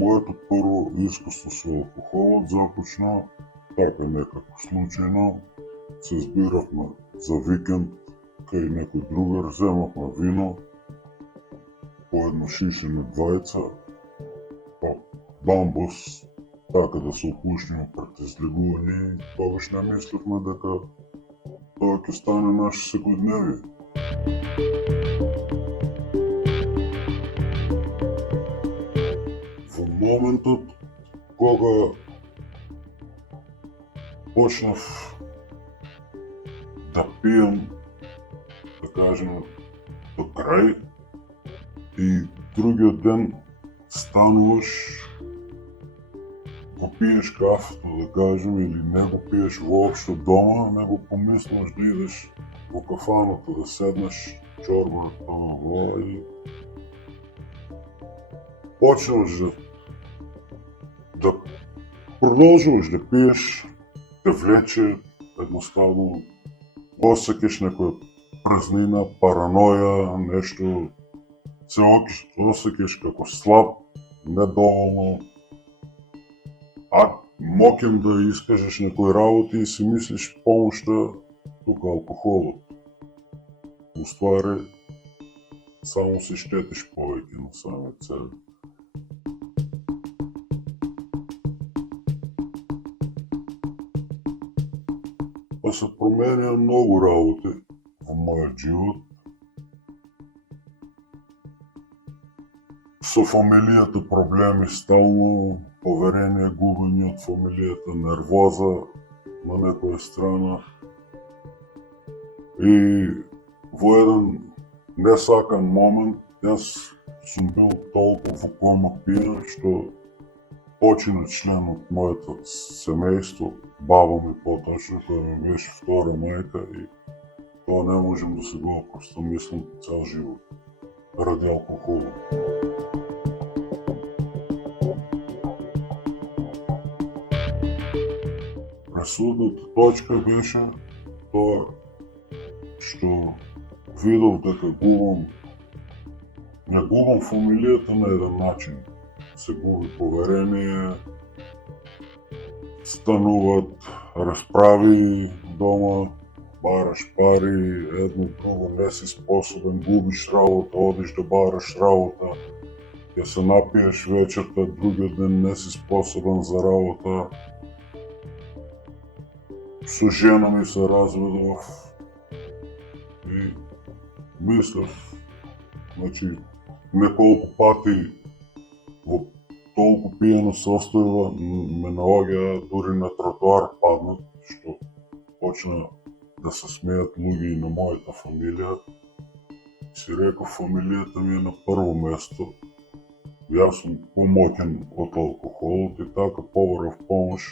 Моето прво искуство со алкохолот започна така некако случајно. Се збиравме за викенд кај некој другар, земавме вино, по едно шишене двајца, па бамбос, така да се опушниме пред излегување и тогаш не мислевме дека тоа ќе стане наше секојдневие. Во моментот кога почнав да пием, да кажем, до крај и другиот ден стануваш, го пиеш кафето, да кажем, или не го пиеш воопшто дома, не го помислуваш да идеш во кафаната, да седнеш, чорба, тоа и почнеш да продолжуваш да пиеш, да влече, едноставно осеќаш некоја празнина, параноја, нешто, се осеќаш како слаб, недоволно, а моќем да искажеш некои работи и си мислиш помошта тука алкохолот. Уствари, само си штетиш повеќе на самиот себе. Па се променија многу работи во мојот живот. Со фамилијата проблеми стално, поверение губење од фамилијата, нервоза на некоја страна. И во еден несакан момент јас сум бил толку во кома пиен што почина член од моето семејство, баба ми поточно, која ми беше втора мајка и тоа не можем да се го опростам, мислам, цел живот, ради алкохолот. Пресудната точка беше тоа што видов дека не губам фамилијата на еден начин. Се губи поверение, стануваат расправи дома, бараш пари, едно друго, не си способен, губиш работа, одиш да бараш работа, ќе се напиеш вечерта, другиот ден не си способен за работа. Со жена ми се разведов и мислев, значи, неколку пати во толку пиено состојба ме наоѓа дури на тротоар паднат, што почна да се смеат луѓе и на мојата фамилија. Си реков, фамилијата ми е на прво место. Јас сум помоќен од алкохолот и така побарав помош.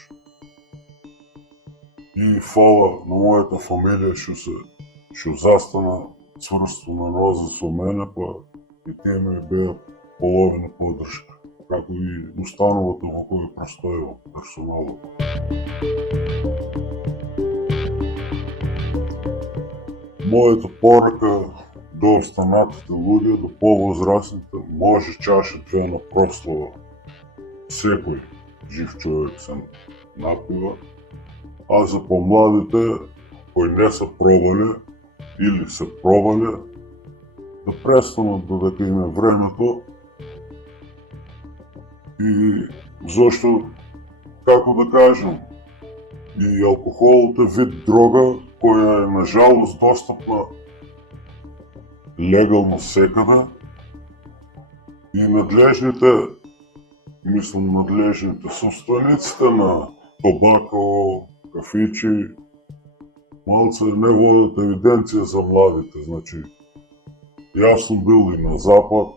И фала на мојата фамилија што застана цврсто на нозе со мене, па и тие ми беа половина поддршка, како и установата во која простојувам, персоналот. Мојата порака до останатите луѓе, до повозрастните, може чаша две на прослава. Секој жив човек се напива, а за помладите кои не се пробале или се пробале, да престанат додека им е времето. И зошто, како да кажем, и алкохолот е вид дрога која е на жалост достапна легално секаде и надлежните собствениците на тобако, кафичи, малце не водат евиденција за младите. Значи, јас сум бил и на запад,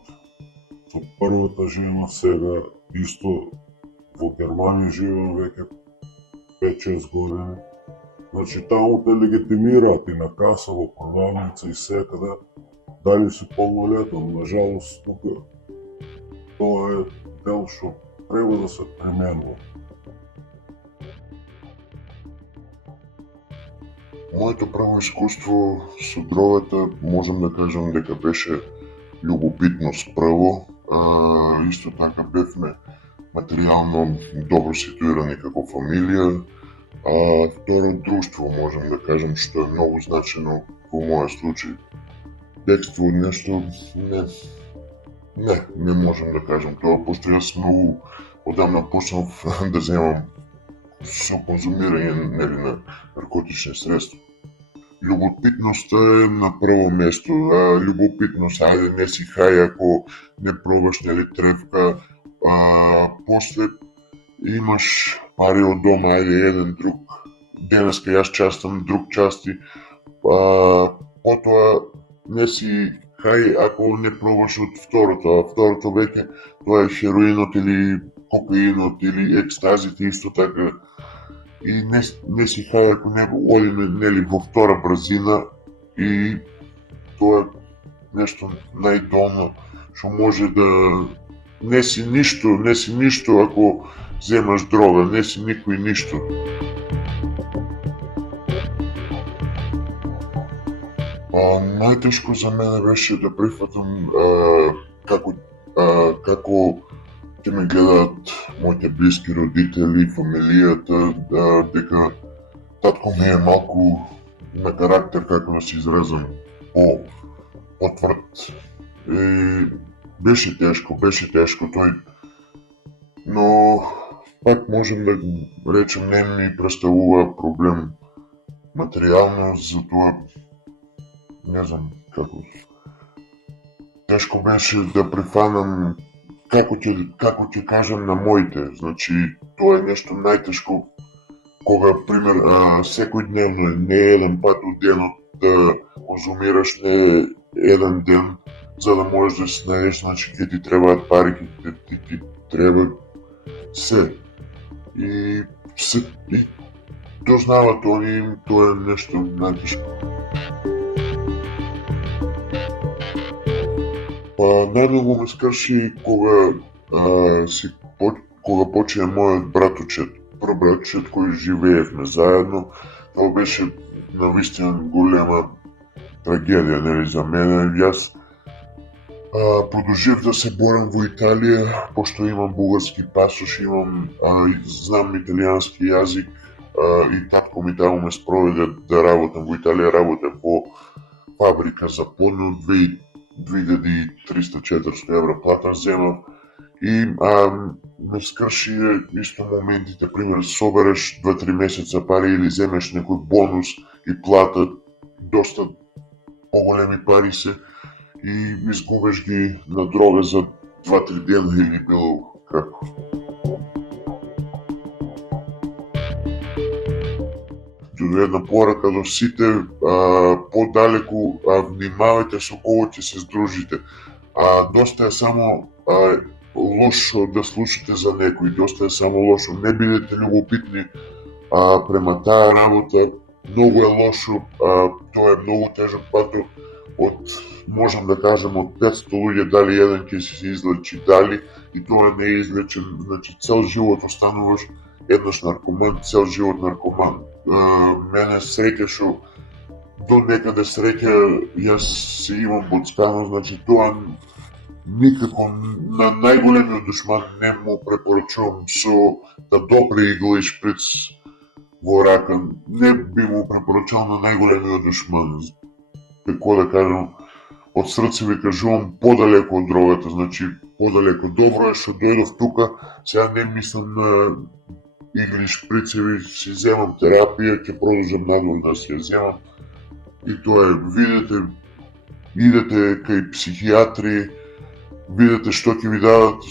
со првата жена, сега исто во Германија живеам веќе 5-6 години. Значи, таму те легитимираат и на каса, во продавница и секаде, дали си полнолетен. Нажалост, тука тоа е дел што треба да се применува. Моето прво искуство со дрогата можам да кажам дека беше љубопитност прво. Исто така бевме материјално добро ситуирани како фамилија, а второ друштво можам да кажам што е многу значено во мојот случај. Бегство од нешто не можам да кажам тоа, пошто јас многу одамна почнав да земам со конзумирање на наркотични средства. Љубопитноста е на прво место, а љубопитност, ајде не си хај ако не пробаш, нели тревка, после имаш пари од дома, ајде еден друг, денеска јас частам, друг части, потоа не си хај ако не пробаш од второто, а второто веќе тоа е хероинот или кокаинот или екстазите исто така. И не си хај ако не одиме нели во втора брзина и тоа е нешто најдолно што може да не си ништо ако земаш дрога, не си никој ништо. Најтешко за мене беше да прифатам како ќе ме гледаат моите блиски родители, фамилијата, дека татко ми е малку на карактер, како да се изразам, потврд. Беше тешко тој, но пак можем да речем не ми представува проблем материјално, затоа не знам како. Тешко беше да прифанам како ќе кажам на моите, значи тоа е нешто најтешко кога пример секој дневно не еден пат од денот да конзумираш не еден ден за да можеш да се најдеш, значи ќе ти требаат пари, ќе ти треба се. И дознават они, тоа е нешто најтешко. Најдолго ме скрши кога почне мојот братучет, прабратучет кој живеевме заедно. Тоа беше навистина голема трагедија, нели, за мене. Јас продолжив да се борам во Италија, пошто имам бугарски пасош, знам италијански јазик и татко ми таму ме спроведе да работам во Италија, работам во фабрика за подно, 2300-400 евра плата земав и ме скрши исто моментите, пример собереш 2-3 месеца пари или земеш некој бонус и плата, доста поголеми пари се и изгубеш ги на дрога за 2-3 дена или било како. Една порака до сите, подалеку внимавајте со кого ќе се здружите. Доста е само лошо да слушате за некој, доста е само лошо. Не бидете љубопитни према таа работа, многу е лошо, тоа е многу тежок паток. Можам да кажам од 500 луѓе дали еден ќе се излечи, дали и тоа не е излечен, значи цел живот остануваш еднаш наркоман, цел живот наркоман. Мене среќа што до некаде среќа јас се имам боцкано, значи тоа никако на најголемиот душман не му препорачувам со да допре игла и шприц во рака. Не би му препорачал на најголемиот душман. Како да кажам, од срце ви кажувам подалеку од дрогата, значи подалеку. Добро е што дојдов тука, сега не мислам на игри шприцеви, си земам терапија, ќе продолжам надвор да си ја земам. И тоа е, идете кај психијатри, видете што ќе ви дадат,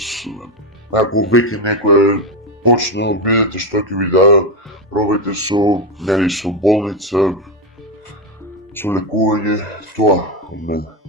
ако веќе некој е почнал, видете што ќе ви дадат, пробајте со болница, со лекување, тоа од мене.